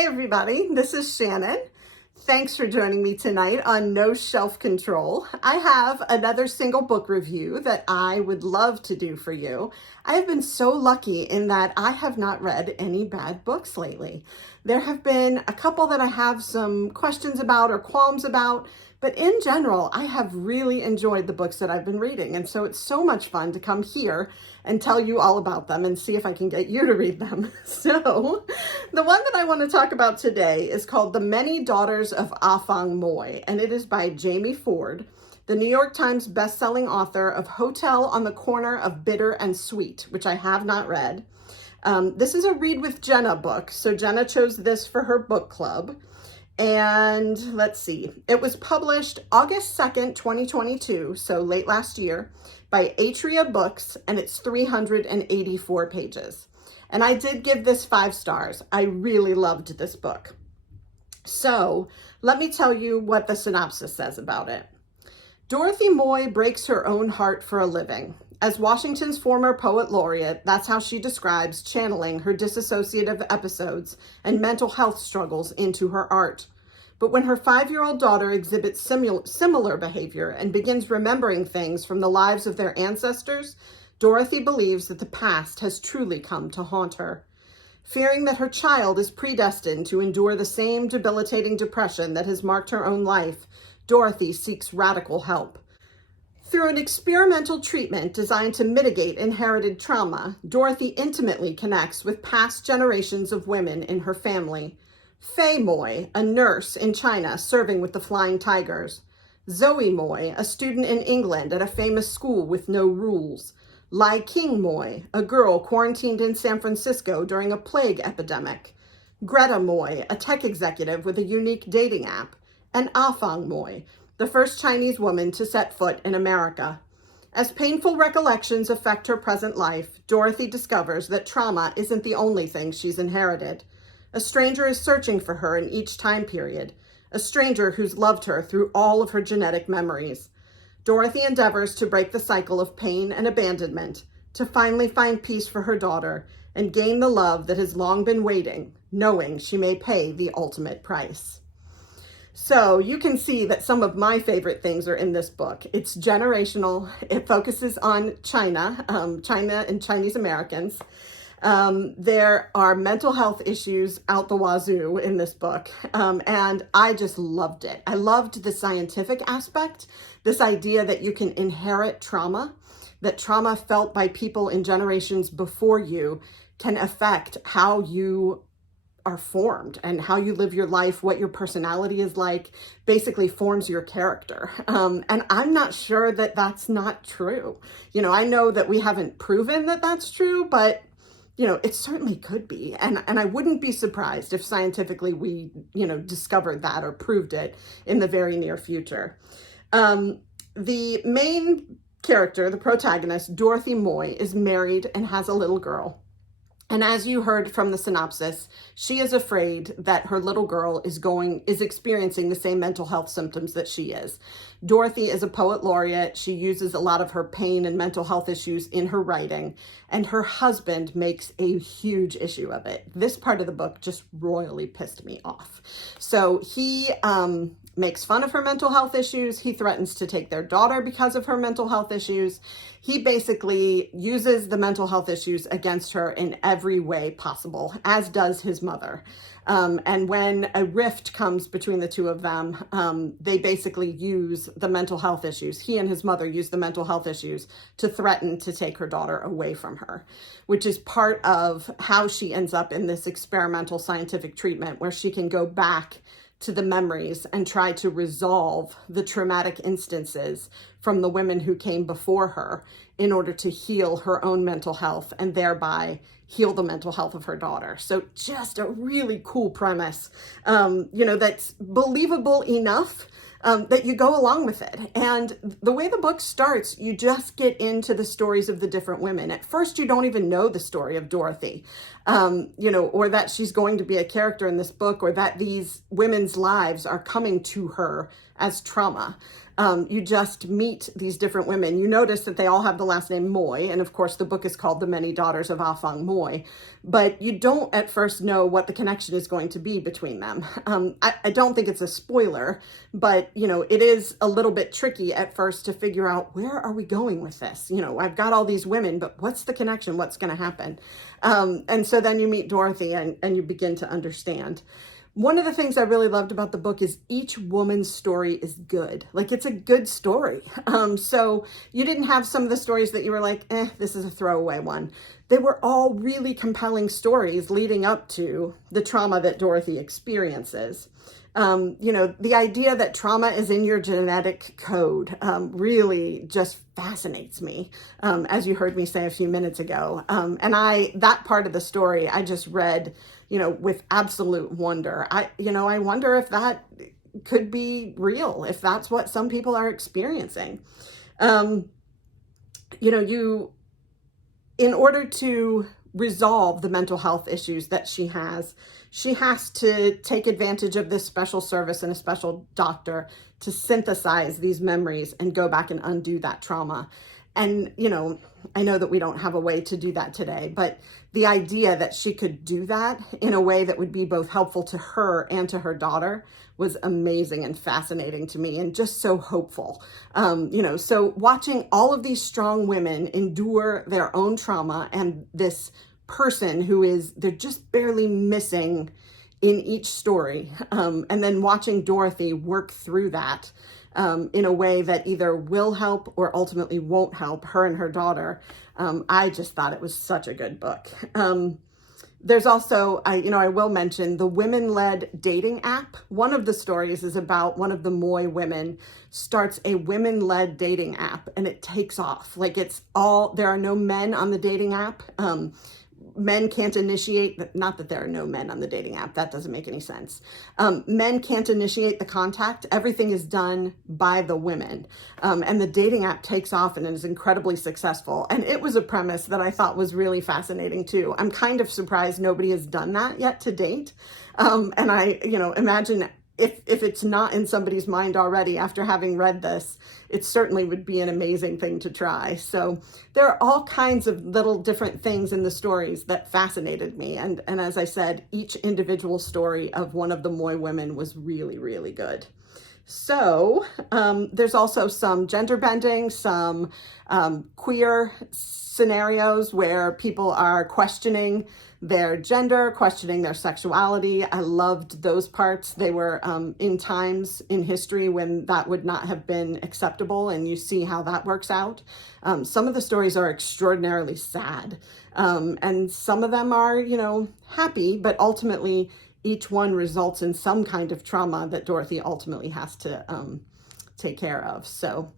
Hey everybody, this is Shannon. Thanks for joining me tonight on No Shelf Control. I have another single book review that I would love to do for you. I have been so lucky in that I have not read any bad books lately. There have been a couple that I have some questions about or qualms about, but in general, I have really enjoyed the books that I've been reading. And so it's so much fun to come here and tell you all about them and see if I can get you to read them. So the one that I want to talk about today is called The Many Daughters of Afong Moy, and it is by Jamie Ford, the New York Times bestselling author of Hotel on the Corner of Bitter and Sweet, which I have not read. This is a Read with Jenna book, so Jenna chose this for her book club. And let's see, it was published August 2nd, 2022, so late last year, by Atria Books, and it's 384 pages. And I did give this 5 stars. I really loved this book. So let me tell you what the synopsis says about it. Dorothy Moy breaks her own heart for a living. As Washington's former poet laureate, that's how she describes channeling her dissociative episodes and mental health struggles into her art. But when her 5-year-old daughter exhibits similar behavior and begins remembering things from the lives of their ancestors, Dorothy believes that the past has truly come to haunt her. Fearing that her child is predestined to endure the same debilitating depression that has marked her own life, Dorothy seeks radical help. Through an experimental treatment designed to mitigate inherited trauma, Dorothy intimately connects with past generations of women in her family. Fay Moy, a nurse in China serving with the Flying Tigers. Zoe Moy, a student in England at a famous school with no rules. Lai King Moy, a girl quarantined in San Francisco during a plague epidemic. Greta Moy, a tech executive with a unique dating app. And Afong Moy, the first Chinese woman to set foot in America. As painful recollections affect her present life, Dorothy discovers that trauma isn't the only thing she's inherited. A stranger is searching for her in each time period, a stranger who's loved her through all of her genetic memories. Dorothy endeavors to break the cycle of pain and abandonment, to finally find peace for her daughter and gain the love that has long been waiting, knowing she may pay the ultimate price. So you can see that some of my favorite things are in this book. It's generational. It focuses on China and Chinese Americans. There are mental health issues out the wazoo in this book, and I just loved it. I loved the scientific aspect, this idea that you can inherit trauma, that trauma felt by people in generations before you can affect how you are formed and how you live your life, what your personality is like, basically forms your character. And I'm not sure that that's not true. You know, I know that we haven't proven that that's true, but you know, it certainly could be. And I wouldn't be surprised if scientifically we, discovered that or proved it in the very near future. The main character, the protagonist, Dorothy Moy, is married and has a little girl. And as you heard from the synopsis, she is afraid that her little girl is experiencing the same mental health symptoms that she is. Dorothy is a poet laureate. She uses a lot of her pain and mental health issues in her writing, and her husband makes a huge issue of it. This part of the book just royally pissed me off. So he makes fun of her mental health issues. He threatens to take their daughter because of her mental health issues. He basically uses the mental health issues against her in every way possible, as does his mother. And when a rift comes between the two of them, they basically use the mental health issues. He and his mother use the mental health issues to threaten to take her daughter away from her, which is part of how she ends up in this experimental scientific treatment where she can go back to the memories and try to resolve the traumatic instances from the women who came before her in order to heal her own mental health and thereby heal the mental health of her daughter. So just a really cool premise, that's believable enough that you go along with it. And the way the book starts, you just get into the stories of the different women. At first, you don't even know the story of Dorothy, or that she's going to be a character in this book, or that these women's lives are coming to her as trauma. You just meet these different women. You notice that they all have the last name Moy, and of course the book is called The Many Daughters of Afong Moy, but you don't at first know what the connection is going to be between them. I don't think it's a spoiler, but it is a little bit tricky at first to figure out, where are we going with this? I've got all these women, but what's the connection? What's going to happen? And so then you meet Dorothy and you begin to understand. One of the things I really loved about the book is each woman's story is good. Like, it's a good story. So you didn't have some of the stories that you were like, this is a throwaway one. They were all really compelling stories leading up to the trauma that Dorothy experiences. The idea that trauma is in your genetic code really just fascinates me, as you heard me say a few minutes ago. And that part of the story, I just read, with absolute wonder. I wonder if that could be real, if that's what some people are experiencing. In order to resolve the mental health issues that she has to take advantage of this special service and a special doctor to synthesize these memories and go back and undo that trauma. And, I know that we don't have a way to do that today, but the idea that she could do that in a way that would be both helpful to her and to her daughter was amazing and fascinating to me, and just so hopeful. So watching all of these strong women endure their own trauma, and this person they're just barely missing in each story. And then watching Dorothy work through that in a way that either will help or ultimately won't help her and her daughter. I just thought it was such a good book. There's also, I will mention the women-led dating app. One of the stories is about one of the Moy women starts a women-led dating app, and it takes off. Like, there are no men on the dating app. Men can't initiate, not that there are no men on the dating app, that doesn't make any sense. Men can't initiate the contact. Everything is done by the women. And the dating app takes off and is incredibly successful. And it was a premise that I thought was really fascinating too. I'm kind of surprised nobody has done that yet to date. And I, imagine if it's not in somebody's mind already after having read this, it certainly would be an amazing thing to try. So there are all kinds of little different things in the stories that fascinated me. And as I said, each individual story of one of the Moy women was really, really good. So there's also some gender bending, some queer scenarios where people are questioning their gender, questioning their sexuality. I loved those parts. They were in times in history when that would not have been acceptable, and you see how that works out. Some of the stories are extraordinarily sad, and some of them are, happy, but ultimately each one results in some kind of trauma that Dorothy ultimately has to take care of. So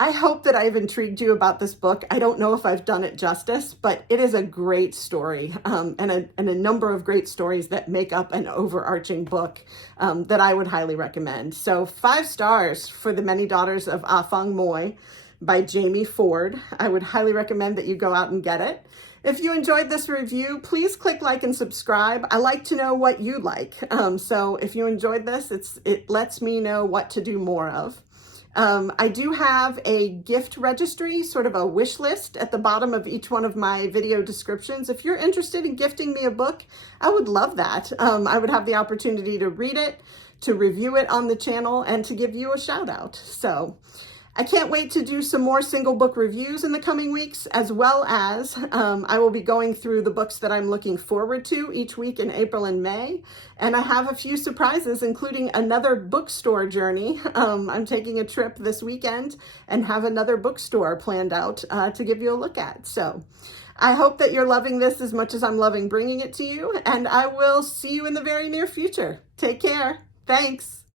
I hope that I've intrigued you about this book. I don't know if I've done it justice, but it is a great story, and a number of great stories that make up an overarching book that I would highly recommend. So 5 stars for The Many Daughters of Afong Moy by Jamie Ford. I would highly recommend that you go out and get it. If you enjoyed this review, please click like and subscribe. I like to know what you like. So if you enjoyed this, it lets me know what to do more of. I do have a gift registry, sort of a wish list at the bottom of each one of my video descriptions. If you're interested in gifting me a book, I would love that. I would have the opportunity to read it, to review it on the channel, and to give you a shout out. So I can't wait to do some more single book reviews in the coming weeks, as well as I will be going through the books that I'm looking forward to each week in April and May. And I have a few surprises, including another bookstore journey. I'm taking a trip this weekend and have another bookstore planned out to give you a look at. So I hope that you're loving this as much as I'm loving bringing it to you, and I will see you in the very near future. Take care. Thanks.